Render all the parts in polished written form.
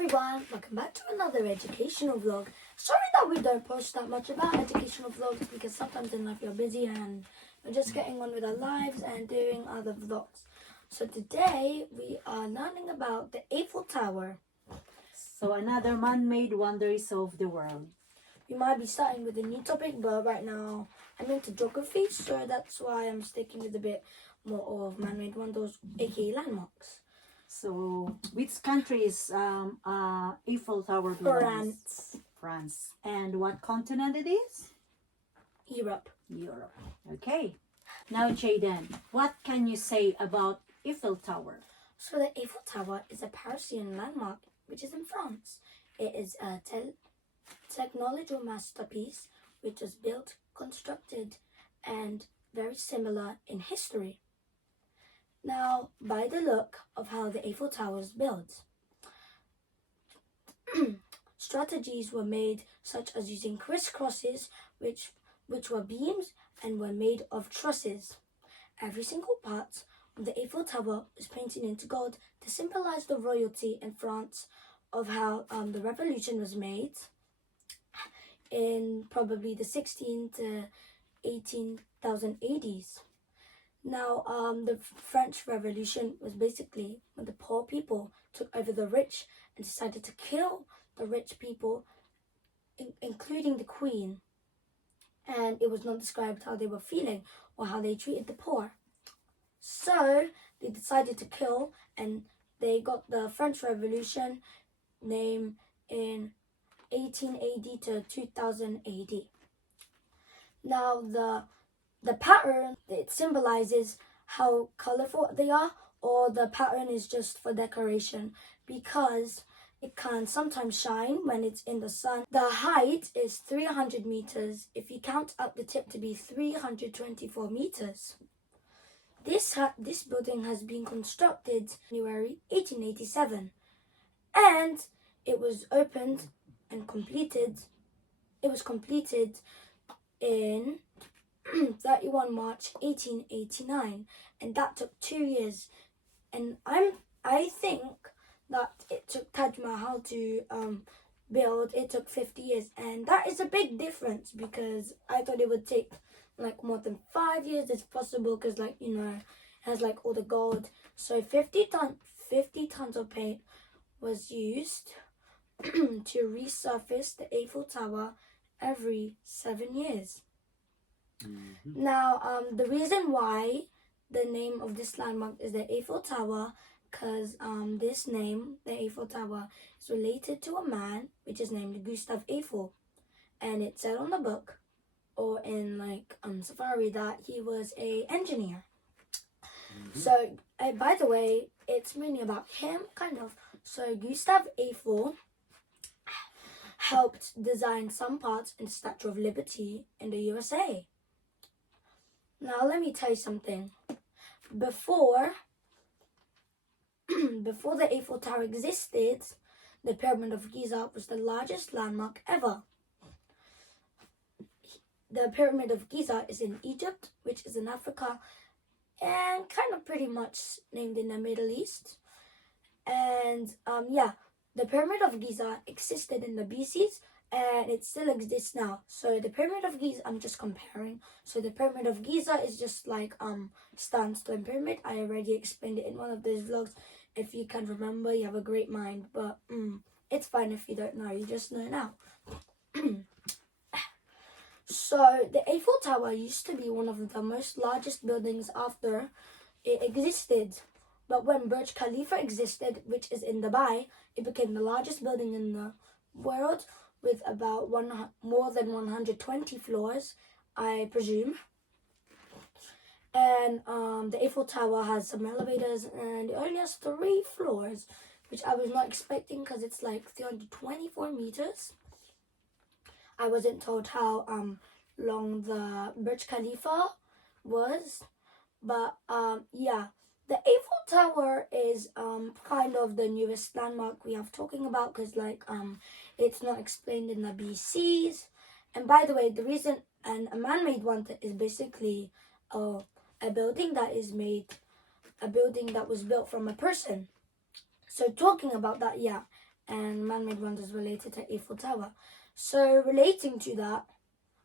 everyone, welcome back to another educational vlog. Sorry that we don't post that much about educational vlogs because sometimes in life you're busy and we're just getting on with our lives and doing other vlogs. So today we are learning about the Eiffel Tower. So another man-made wonders of the world. We might be starting with a new topic, but right now I'm into geography, so that's why I'm sticking with a bit more of man-made wonders, aka landmarks. So which country is Eiffel Tower belongs? France. And what continent it is? Europe. Europe. Okay. Now Jaiden, what can you say about Eiffel Tower? So the Eiffel Tower is a Parisian landmark which is in France. It is a technological masterpiece which was built, constructed and very similar in history. Now, by the look of how the Eiffel Tower is built, strategies were made such as using crisscrosses which were beams and were made of trusses. Every single part of the Eiffel Tower is painted into gold to symbolize the royalty in France of how the revolution was made in probably the 16 to 18,000 ADs. Now, the French Revolution was basically when the poor people took over the rich and decided to kill the rich people, including the Queen. And it was not described how they were feeling or how they treated the poor. So they decided to kill, and they got the French Revolution name in 18 AD to 2000 AD. Now, the pattern, it symbolizes how colorful they are, or the pattern is just for decoration because it can sometimes shine when it's in the sun. The height is 300 meters if you count up the tip to be 324 meters. This building has been constructed in January 1887 and it was opened and completed. It was completed in 31 March 1889, and that took 2 years. And I think that it took Taj Mahal to build. It took 50 years, and that is a big difference because I thought it would take like more than 5 years if possible, because it has like all the gold. So 50 tons of paint was used to resurface the Eiffel Tower every 7 years. Mm-hmm. Now, the reason why the name of this landmark is the Eiffel Tower, because this name, the Eiffel Tower, is related to a man which is named Gustave Eiffel, and it said on the book or in Safari that he was a engineer. Mm-hmm. So, by the way, it's mainly about him, kind of. So Gustave Eiffel helped design some parts in the Statue of Liberty in the USA. Now let me tell you something. Before the Eiffel Tower existed, the Pyramid of Giza was the largest landmark ever. The Pyramid of Giza is in Egypt, which is in Africa, and kind of pretty much named in the Middle East. And the Pyramid of Giza existed in the BCs and it still exists now. So the Pyramid of Giza, I'm just comparing. So the Pyramid of Giza is just like sandstone pyramid. I already explained it in one of those vlogs. If you can remember, you have a great mind. But it's fine if you don't know. You just know now. So the Eiffel Tower used to be one of the most largest buildings after it existed. But when Burj Khalifa existed, which is in Dubai, it became the largest building in the world with about more than 120 floors, I presume. And the Eiffel Tower has some elevators and it only has 3 floors, which I was not expecting because it's like 324 meters. I wasn't told how long the Burj Khalifa was, but the Eiffel Tower is kind of the newest landmark we have talking about because it's not explained in the BCs. And by the way, the reason a man-made one is basically a building that was built from a person. So talking about that, and man-made wonders related to Eiffel Tower. So relating to that,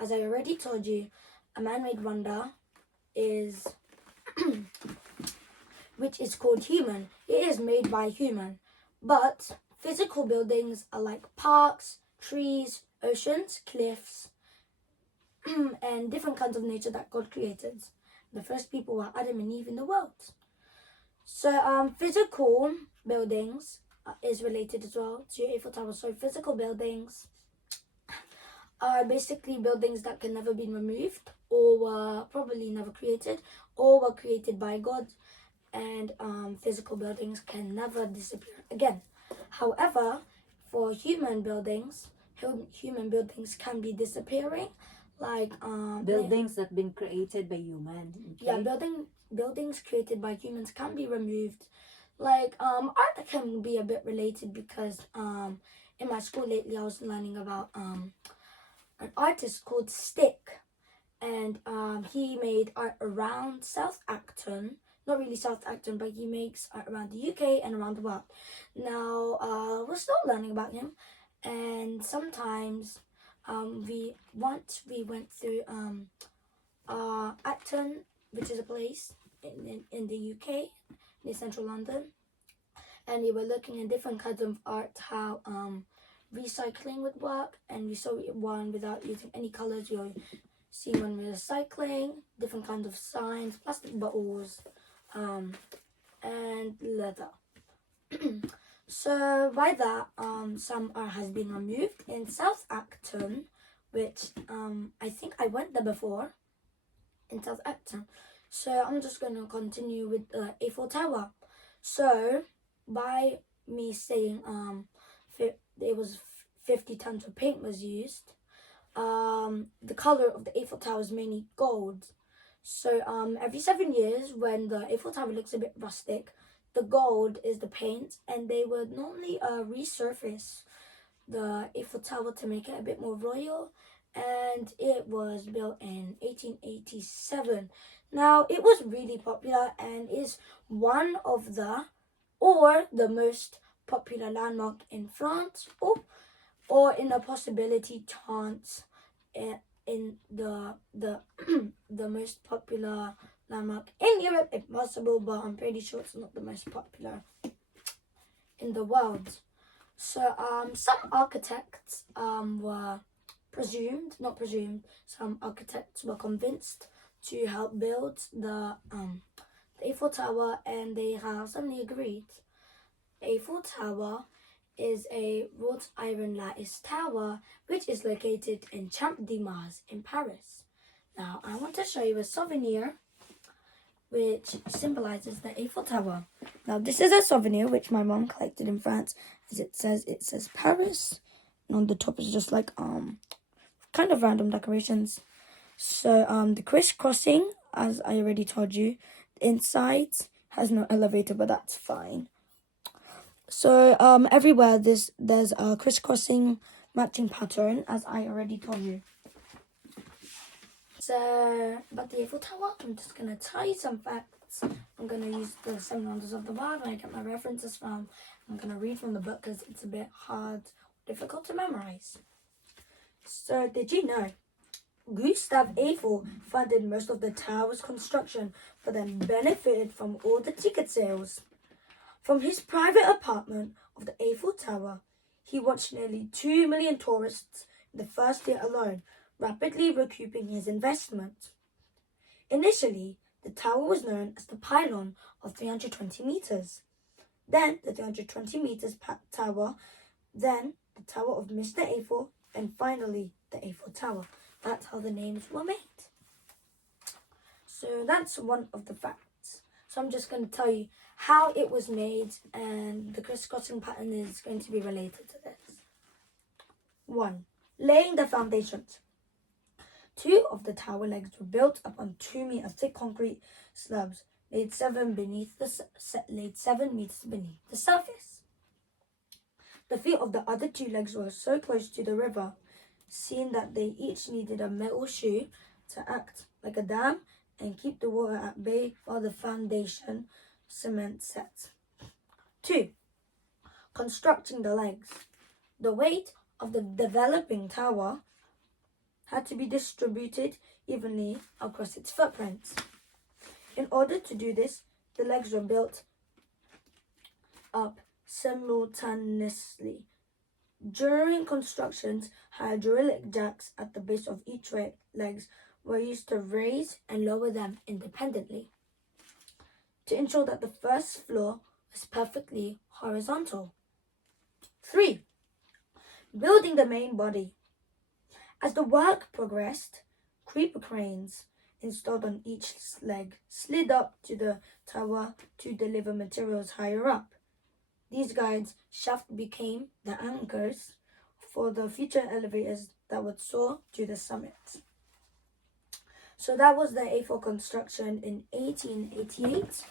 as I already told you, a man-made wonder is which is called human. It is made by human. But physical buildings are like parks, trees, oceans, cliffs, and different kinds of nature that God created. The first people were Adam and Eve in the world. So physical buildings is related as well to Eiffel Tower. So physical buildings are basically buildings that can never be removed, or were probably never created, or were created by God. And physical buildings can never disappear again. However, for human buildings can be disappearing, like buildings that been created by human. Okay? Yeah, buildings created by humans can be removed. Like art can be a bit related because in my school lately I was learning about an artist called Stick, and he made art around South Acton. Not really South Acton, but he makes art around the UK and around the world. Now we're still learning about him, and sometimes we went through Acton, which is a place in the UK near central London, and we were looking at different kinds of art, how recycling would work, and we saw one without using any colors. You'll see one with recycling, different kinds of signs, plastic bottles, and leather. So by that, some art has been removed in South Acton, which I think I went there before in South Acton. So I'm just going to continue with the Eiffel Tower. So by me saying it was 50 tons of paint was used, the color of the Eiffel Tower is mainly gold. So every 7 years, when the Eiffel Tower looks a bit rustic, the gold is the paint, and they would normally resurface the Eiffel Tower to make it a bit more royal. And it was built in 1887. Now, it was really popular and is one of the most popular landmark in France, or in a possibility chance in the the most popular landmark in Europe, if possible, but I'm pretty sure it's not the most popular in the world. So some architects were some architects were convinced to help build the Eiffel Tower, and they have suddenly agreed. The Eiffel Tower is a wrought iron lattice tower which is located in Champ de Mars in Paris. Now I want to show you a souvenir which symbolizes the Eiffel Tower. Now this is a souvenir which my mom collected in France, as it says Paris, and on the top is just like kind of random decorations. So the crisscrossing, as I already told you, the inside has no elevator, but that's fine. So everywhere there's a crisscrossing matching pattern, as I already told you. So about the Eiffel Tower, I'm just gonna tell you some facts. I'm gonna use the 7 Wonders of the World where I get my references from. I'm gonna read from the book because it's a bit difficult to memorize. So did you know Gustave Eiffel funded most of the tower's construction, but then benefited from all the ticket sales? From his private apartment of the Eiffel Tower, he watched nearly 2 million tourists in the first year alone, rapidly recouping his investment. Initially, the tower was known as the pylon of 320 meters, then the 320 meters tower, then the Tower of Mr. Eiffel, and finally the Eiffel Tower. That's how the names were made. So that's one of the facts. So I'm just going to tell you how it was made, and the crisscrossing pattern is going to be related to this. 1. Laying the foundations. 2 of the tower legs were built upon 2 meter thick concrete slabs, laid 7 meters beneath the surface. The feet of the other 2 legs were so close to the river, seeing that they each needed a metal shoe to act like a dam and keep the water at bay while the foundation cement set. 2. constructing the legs. The weight of the developing tower had to be distributed evenly across its footprints. In order to do this, the legs were built up simultaneously. During constructions, hydraulic jacks at the base of each legs were used to raise and lower them independently to ensure that the first floor was perfectly horizontal. 3. Building the main body. As the work progressed, creeper cranes installed on each leg slid up to the tower to deliver materials higher up. These guides' shafts became the anchors for the future elevators that would soar to the summit. So that was the Eiffel construction in 1888.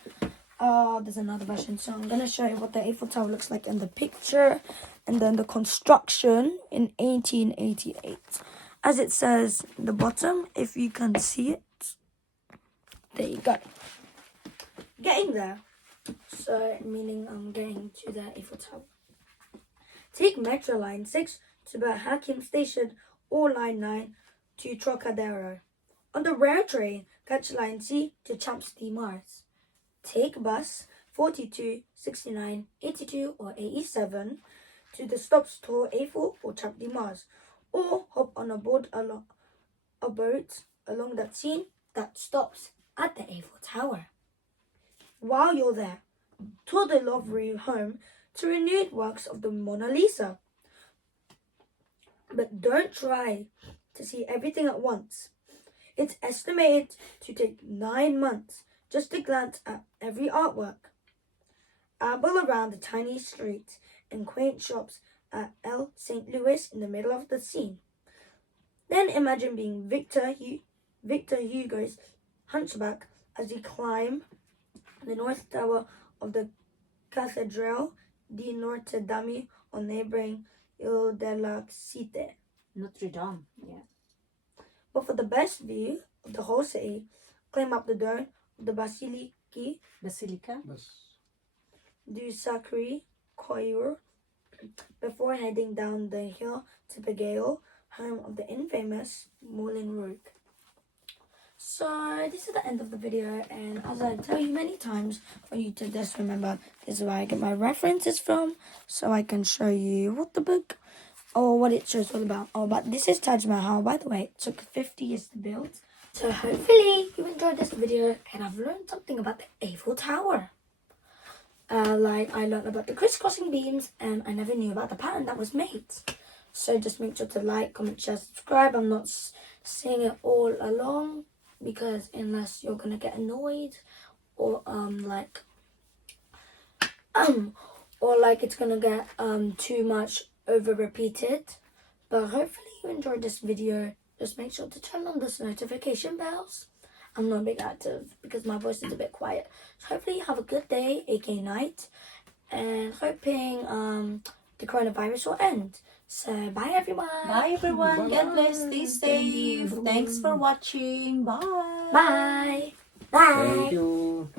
There's another version, so I'm going to show you what the Eiffel Tower looks like in the picture, and then the construction in 1888. As it says at the bottom, if you can see it, there you go. Getting there. So, meaning I'm getting to the Eiffel Tower. Take Metro Line 6 to the Hakim Station or Line 9 to Trocadero. On the rail train, catch Line C to Champs de Mars. Take bus 42, 69, 82 or 87 to the stops Tour Eiffel or Champs de Mars. Or hop on a boat along that scene that stops at the Eiffel Tower. While you're there, tour the Louvre home to renewed works of the Mona Lisa. But don't try to see everything at once. It's estimated to take 9 months just to glance at every artwork. Amble around the tiny streets and quaint shops at El St. Louis in the middle of the scene. Then imagine being Victor Hugo's Hunchback as you climb the North Tower of the Cathédrale de Notre Dame on neighboring Ile de la Cité. Notre Dame, yeah. But for the best view of the whole city, climb up the dome of the Basilica du Sacré-Cœur before heading down the hill to Pagale, home of the infamous Moulin Rouge. So this is the end of the video, and as I tell you many times, for you to just remember, this is where I get my references from, so I can show you what the book or what it shows all about. Oh, but this is Taj Mahal, by the way. It took 50 years to build. So hopefully you enjoyed this video and I've learned something about the Eiffel Tower. Like I learned about the crisscrossing beams and I never knew about the pattern that was made. So just make sure to like, comment, share, subscribe. I'm not saying it all along because unless you're gonna get annoyed or it's gonna get too much over repeated. But hopefully you enjoyed this video. Just make sure to turn on those notification bells. I'm not being active because my voice is a bit quiet. So hopefully you have a good day, aka night, and hoping the coronavirus will end. So bye everyone. Bye everyone. Get blessed. Stay safe. Thanks for watching. Bye. Bye. Bye. Thank you.